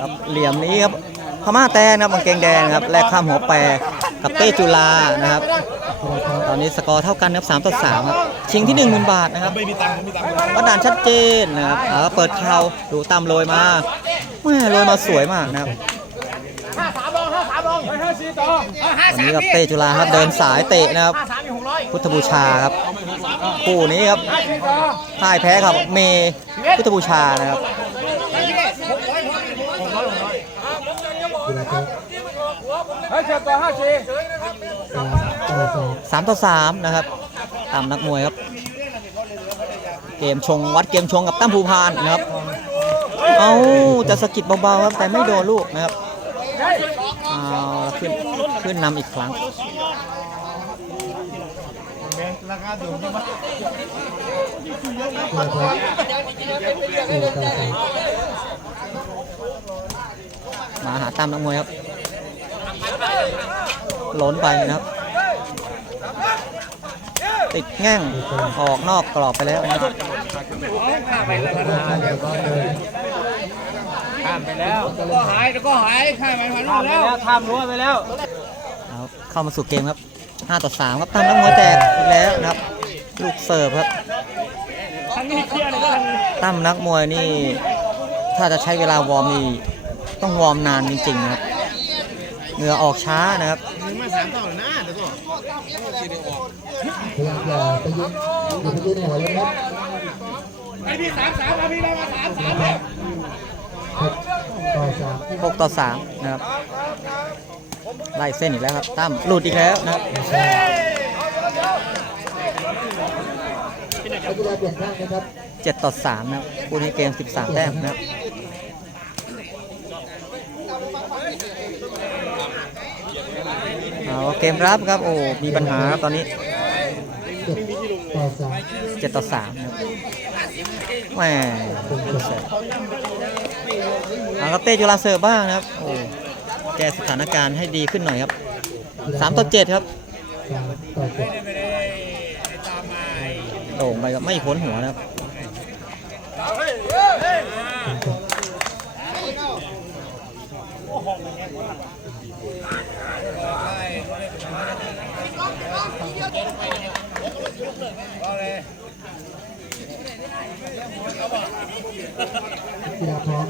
ครับเหลี่ยมนี้ครับพม่าแตนครับกางเกงแดงครับแลกข้ามหัวแปรกับเต้จุฬานะครับ ตอนนี้สกอร์เท่ากันครับ3ต่อ3ครับชิงที่1 0,000บาทนะครับไม่มีตังค์ไม่มีตังค์วัดด่านชัดเจนนะครับเอาเปิดเข่าดูตามโรยมาแม่โรยมาสวยมากนะครับห้าสามลงห้าสามลงห้าสี่ต่อห้าวันนี้กับเต้จุฬาครับเดินสายเตะนะครับ พุทธบูชาครับคู่นี้ครับห้าสี่ต่อพ่ายแพ้ครับเมพุทธบูชานะครับ เฮ้ยเจ็ดต่อห้าสี่สามต่อสามนะครับตามนักมวยครับ เกมชงวัดเกมชงกับตั้มภูพานนะครับ เอาจะสะกิดเบาๆครับแต่ไม่โดนลูกนะครับเอาขึ้นขึ้นนำอีกครั้งราคาถูกจังวะมาหาตามนักมวยครับ ล้นไปนะครับ ติดแง่งออกนอกกรอบไปแล้วนะครับข้ามไปแล้วก็หายแล้วก็หายข้ามไปพันลูกแล้วข้ามรั้วไปแล้วเอาเข้ามาสู่เกมครับ5ต่อ3ครับตามนักมวยแตกอีกแล้วนะครับ ลูกเสิร์ฟครับทางนี้เคลียร์เลยก็ทางนี้ตั้มนักมวยนี่ ถ้าจะใช้เวลาวอร์มนี่ต้องวอร์มนานจริงๆนะครับ เหงื่อออกช้านะครับมึงมาสามต่อเลยนะเดี๋ยวก่อนพยายามาไปยืนอย่าไปยืนหัวเลยครับไอพี่สามสามเอาพี่มามาสามสามเลยหกต่อสามนะครับไล่เส้นอีกแล้วครับตั้มหลุดอีกแล้วนะครับนักกีฬาเปลี่ยนข้างนะครับ7ต่อ3นะครับคู่นี้เกม13แต้มนะครับ เอเกมรับครับโอ้มีปัญหาครับตอนนี้เจ็ดต่อสามครับแหมเอาครับเต้จุฬาเสิร์ฟบ้างครับโอ้แก้สถานการณ์ให้ดีขึ้นหน่อยครับสามต่อเจ็ดโด่งไปครับไม่พ้นหัวนะครับ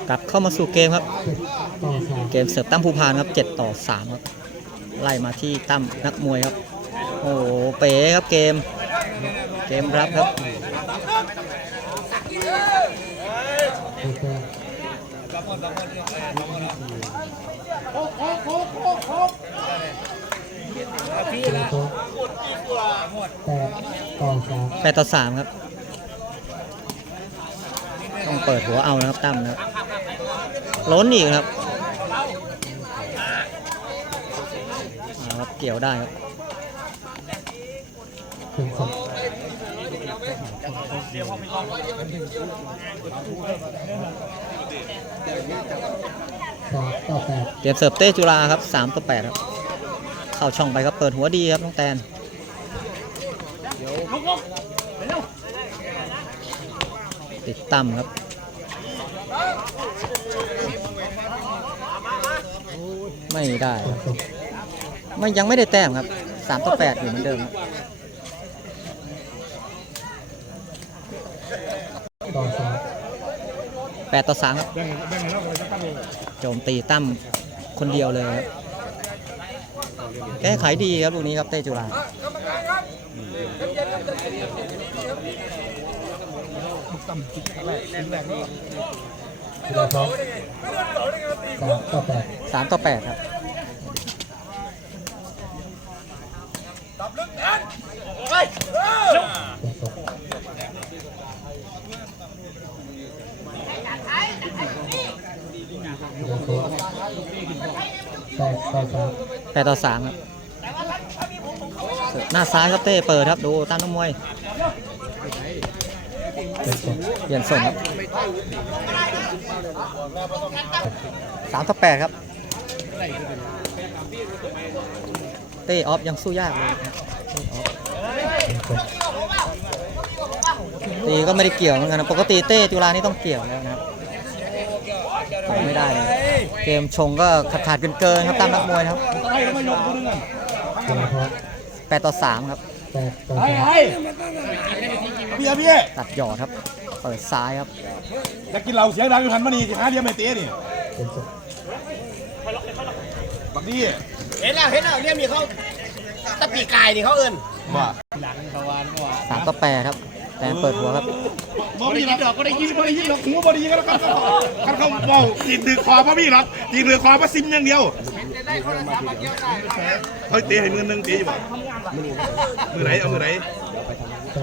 กลับเข้ามาสู่เกมครับ เกมเสิร์ฟตั้มภูพานครับ7ต่อ3ครับ ไล่มาที่ตั้มนักมวยครับ โอ้โห เป๋ครับเกม เกมรับครับ หกแต้มกีฬาพร้อมแปดต่อสาม8ต่อ3ครับ ต้องเปิดหัวเอานะครับตั้มนะครับ ล้นอีกครับเอาครับ เกี่ยวได้ครับถึงสองสามต่อแปดเกมเสิร์ฟเต้จุฬาครับ3ต่อ8ครับ เข้าช่องไปครับเปิดหัวดีครับน้องแตนติดตั้มครับไม่ได้ไม่ยังไม่ได้แต้มครับ3ต่อ8อยู่เหมือนเดิมครับต่อสามครับโจมตีตั้มคนเดียวเลยครับ แก้ไขดีครับลูกนี้ครับเต้จุฬากีฬาพร้อมสามต่อแปด3ต่อ8ครับ เป็นตกกีฬามแปดต่อสามครับหน้าซ้ายครับเต้เปิดครับดูตั้งน้ำมวยเปลี่ยนส่งครับสามต่อแปดครับ เต้ออฟยังสู้ยากเลยตีก็ไม่ได้เกี่ยวเหมือนกันนะปกติเต้จุฬานี่ต้องเกี่ยวแล้วนะครับไม่ได้เลย เกมชงก็ขาดขาดเกินเกินครับตามนักมวยนะครับให้มายกตัวนึงอะธนาทร8ต่อ3ครับแปดต่อให้สามให้พี่พี่ตัดหยอดครับเปิดซ้ายครับจะกินเหล้าเสียงดังอยู่หันมานีสิหาเดียไม่เตะนี่เนสุดบักดีเห็นแล้วเห็นแล้วเนี่ยมีเขาตะปีกายนี่เขาเอินว่า3ต่อ8ครับ แต่เปิดหัวครับบ่ได้ยินดอกก็ได้ยินบ่ได้ยินดอกหูบ่ได้ยินกันกันกันเขาเว้าตีนถือคอบ่มีหรอกตีนถือคอบ่ซิมอย่างเดียวเฮ้ยเตะให้มือนึงเตะอยู่บ่มือไหนเอามือไหน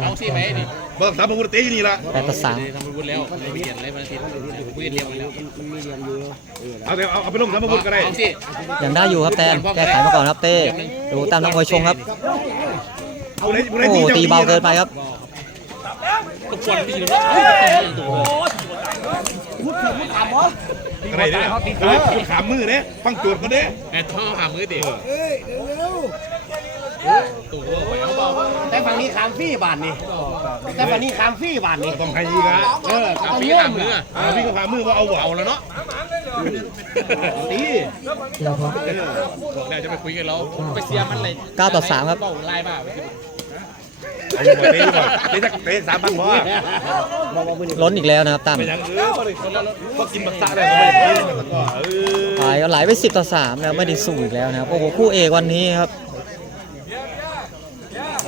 เอาสิไหมนี่บ่ถามผมว่าเตะอยู่นี่ล่ะ8ต่อทำบุญแล้วไม่เปลี่ยนอะไรมาทีคุยเรียงแล้วเอาเดี๋ยวเอาเอาไปลงถามผมก็ได้เอาสิ3ยังได้อยู่ครับแตนแก้ไขมาก่อนครับเต้ดูตามนักมวยชงครับเอาไหนมือไหนโอ้ที่จ้ตีเบาเกินไปครับทุ กคนที่อยู่อะไรเนี่ยเออคุณขามมือเนี่ยฟังโจทย์ก็เด้แต่ท่อหามือเด็กตัวไปเอาเบาแต่ฝั่งนี้ขามฟรี่บาทนี่แต่ฝั่งนี้ขามฟรี่บาทนี่ต้องให้อีกอะเออขาปีหามืออ่าพี่ก็ขามมือว่าเอาเอาแล้วเนาะตีธนาทรบอกแล้วจะไปคุยกันแล้วไปเสียมันเลย9ต่อ3ครับไล่บ้า เอาอยู่บ่เตะอยู่บ่เตะสักเตะสามพันพอล้นอีกแล้วนะครับตั้มไปยังเออบ่ได้คนละก็กินบักซะได้ก็ไม่ได้กินมันก็เออไปไหลไป10ต่อ3แล้วไม่ได้สู้อีกแล้วนะครับโอ้โหคู่เอกวันนี้ครับ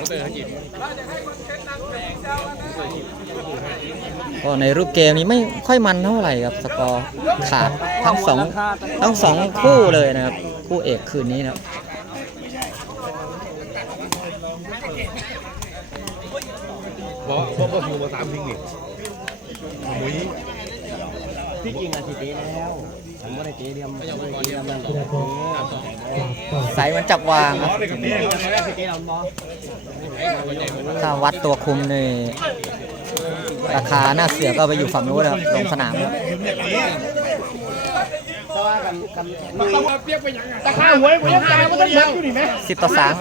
เตอร์จิตก็ในรูปเกมนี้ไม่ค่อยมันเท่าไหร่ครับสกอร์ขาดทั้งสองทั้งสองคู่เลยนะครับ คู่เอกคืนนี้นะครับ บ่บ่บ่อยู่บ่สามทิ้งนี่หมุยที่จริงอะสิเตะแล้วผมไม่ได้เตะเดียมไม่ได้เตะเดียมนั่นหรธอกนาทรสามต่อใสเหมันจับวางครับอ๋อได้กับนี่สิเตะเราบอถ้าวัดตัวคุมนี่ราคาหน้าเสือก็ไปอยู่ฝั่งนู้นนะครับลงสนามครับเพราะว่ากันกันมือตะข้าหวยหวยตายมันต้องเบิดอยู่นี่แม่สิบต่อสาม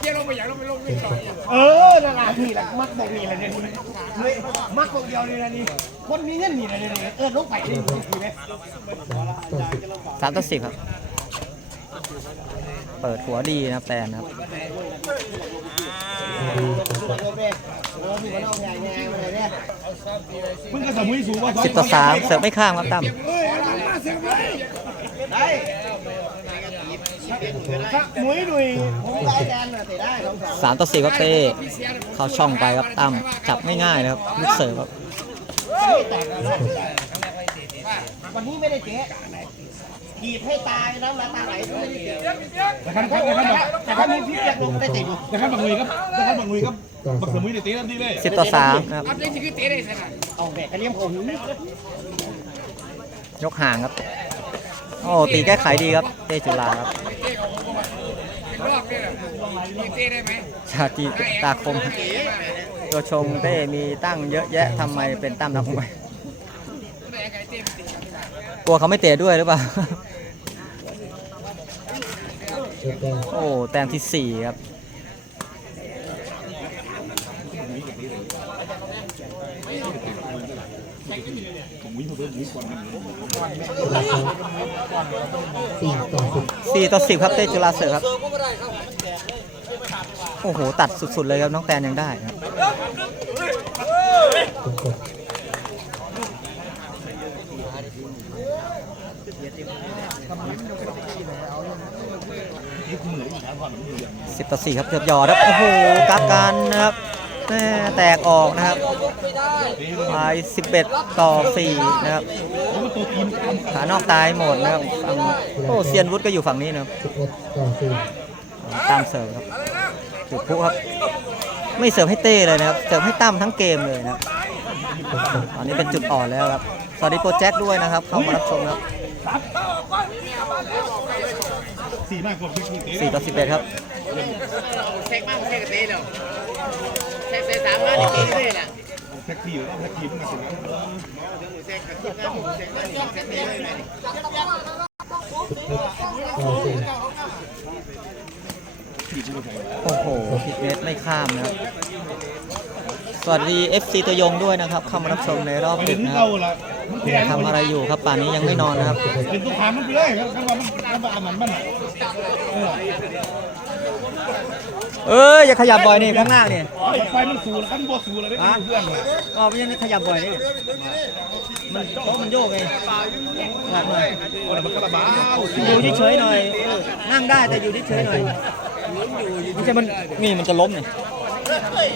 สี่ประตูเดียวเออนั่นแหละนี่แหละมักบอกนี่แหละเนี่ยเลยมักบอกเดียวนี่แหละนี่คนมีเงินนี่แหละนี่ยเออลงไปนี่คือไหมสามต่อสิบครับ เปิดหัวดีนะแตนครับสิบต่อสามเสิร์ฟไม่ข้ามครับตั้ม มุยหนุ่ยผมได้แดนน่ะเตะได้สองสองสามต่อสี่ครับเต้เข้าช่องไปครับตั้มจับง่ายๆนะครับลูกเสิร์ฟครับวันนี้ไม่ได้เตะขีดให้ตายน้ำลายตาไหลไม่ได้เตะแต่คันคันแต่คันบักแต่ถ้ามีพี่เปียกลงได้เตะอยู่แต่คันบักหนุยครับแต่คันบักหนุยครับบักสมุยนี่เตะทันทีเลยสิบต่อสามครับเอาแบกกระเลียมผมยกห่างครับโอ้ตีแก้ไขดีครับเต้จุฬาครับ ชาติตาคม ตัวชงเต้มีตั้งเยอะแยะทำไมเป็นตั้มนักมวยกลัวเขาไม่เตะด้วยหรือเปล่า โอ้แต้มที่สี่ครับธนาทร สี่ต่อสิบสี่ต่อสิบครับเต้จุฬาเสือครับ โอ้โห ตัดสุดๆเลยครับน้องแตนยังได้ครับเป็นะสิบต่อสี่ครับเกือบหยอดครับ โอ้โหกักกันนะครับ แตกออกนะครับไปสิบเอ็ดต่อสี่นะครับ ขานอกตายหมดนะครับฝั่งโอ้เซียนวุฒิก็อยู่ฝั่งนี้นะครับตามเสิร์ฟครับจุดพุครับ ไม่เสิร์ฟให้เต้เลยนะครับ เสิร์ฟให้ตั้มทั้งเกมเลยนะครับตอนนี้เป็นจุดอ่อนแล้วครับ สวัสดีโปรแจ็คด้วยนะครับ เข้ามารับชมครับ สี่มากกว่าพี่เตะ4ต่อ11ครับเช็คมากเช็คกระเตะเดียวเช็คเตะสามมาในเตะเลยแหละแท็กซี่แล้วแท็กซี่มันก็สิเช็คกับทีมงานผมเช็คมานี่เช็คเตะเลยไหมนี่สิบเอ็ดต่อสี่โอ้โหพิกเนสไม่ข้ามนะครับสวัสดี FC ตัวยงด้วยนะครับ เข้ามารับชมในรอบดึเห็กนนะคเก่ารับละมันแพง ทำอะไรอยู่ครับป่านนี้ยังไม่นอนนะครับเป็นตุ๊กตามันไปเลยครับว่ามันมันอันนั้นมันเอ้ยอย่าขยับบ่อยนี่ข้างล่านี่ไฟมันสูแล้วกันบ่สูแล้วได้เพื่อนเลยอ๋อไม่ใช่ขยับบ่อยนี่มันโต๊ะมันโยกไงขยับหน่อยโอ้ยมันกระบาอยู่เฉยๆหน่อยนั่งได้แต่อยู่เฉยๆหน่อยไม่ใช่มันนี่มันจะล้มนี่เจ็ดสิบ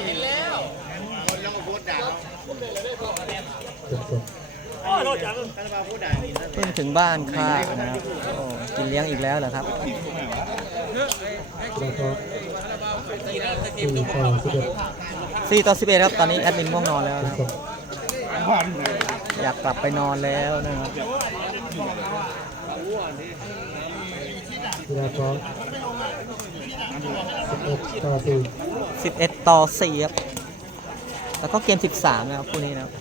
เพิ่งถึงบ้านค่ะนะครับโอ้กินเลี้ยงอีกแล้วเหรอครับแล้วก็สี่ต่อสิบเอ็ด4ต่อ11ครับ ตอนนี้แอดมินง่วงนอนแล้วนะครับ อยากกลับไปนอนแล้วนะครับกีฬาพร้อมสิบเอ็ดต่อสี่11 ต่อ4ครับ แล้วก็เกม 13 นะครับคู่นี้นะครับ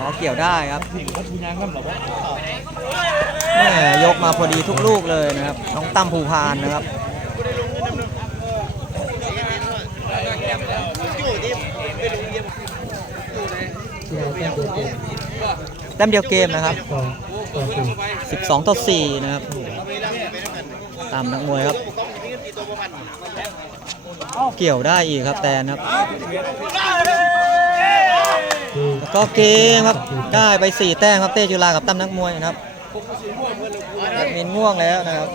อ๋อเกี่ยวได้ครับนี่ก็ทุนยางกันหรอวะแม่ยกมาพอดีทุกลูกเลยนะครับ น้องตั้มภูพานนะครับกีฬาแต้มเดียวเกมแต้มเดียวเกมนะครับสองต่อสี่12 ต่อ 4 นะครับ ตามนักมวยครับ เกี่ยวได้อีกครับแตนครับคือแล้ว ก็เกมครับได้ไป4แต้มครับเต้จุฬากับตั้มนักมวยนะครับแอดมินง่วงแล้วนะครับ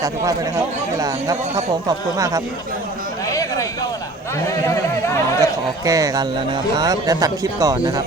สาธุภาพไปนะครับเวลาครับครับผมขอบคุณมากครับจะขอแก้กันแล้วนะครับครับเดี๋ยวตัดคลิปก่อนนะครับ